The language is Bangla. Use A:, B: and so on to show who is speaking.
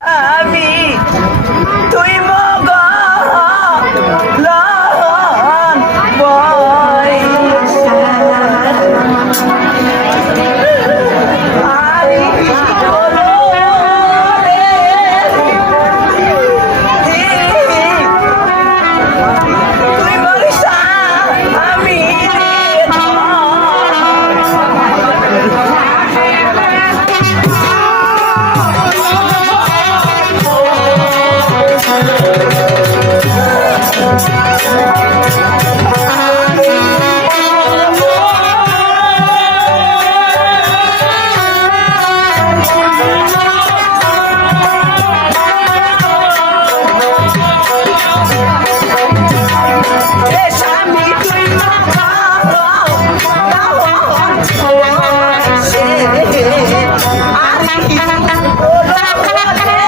A: আমি তুই মগ লহন বয় Yes.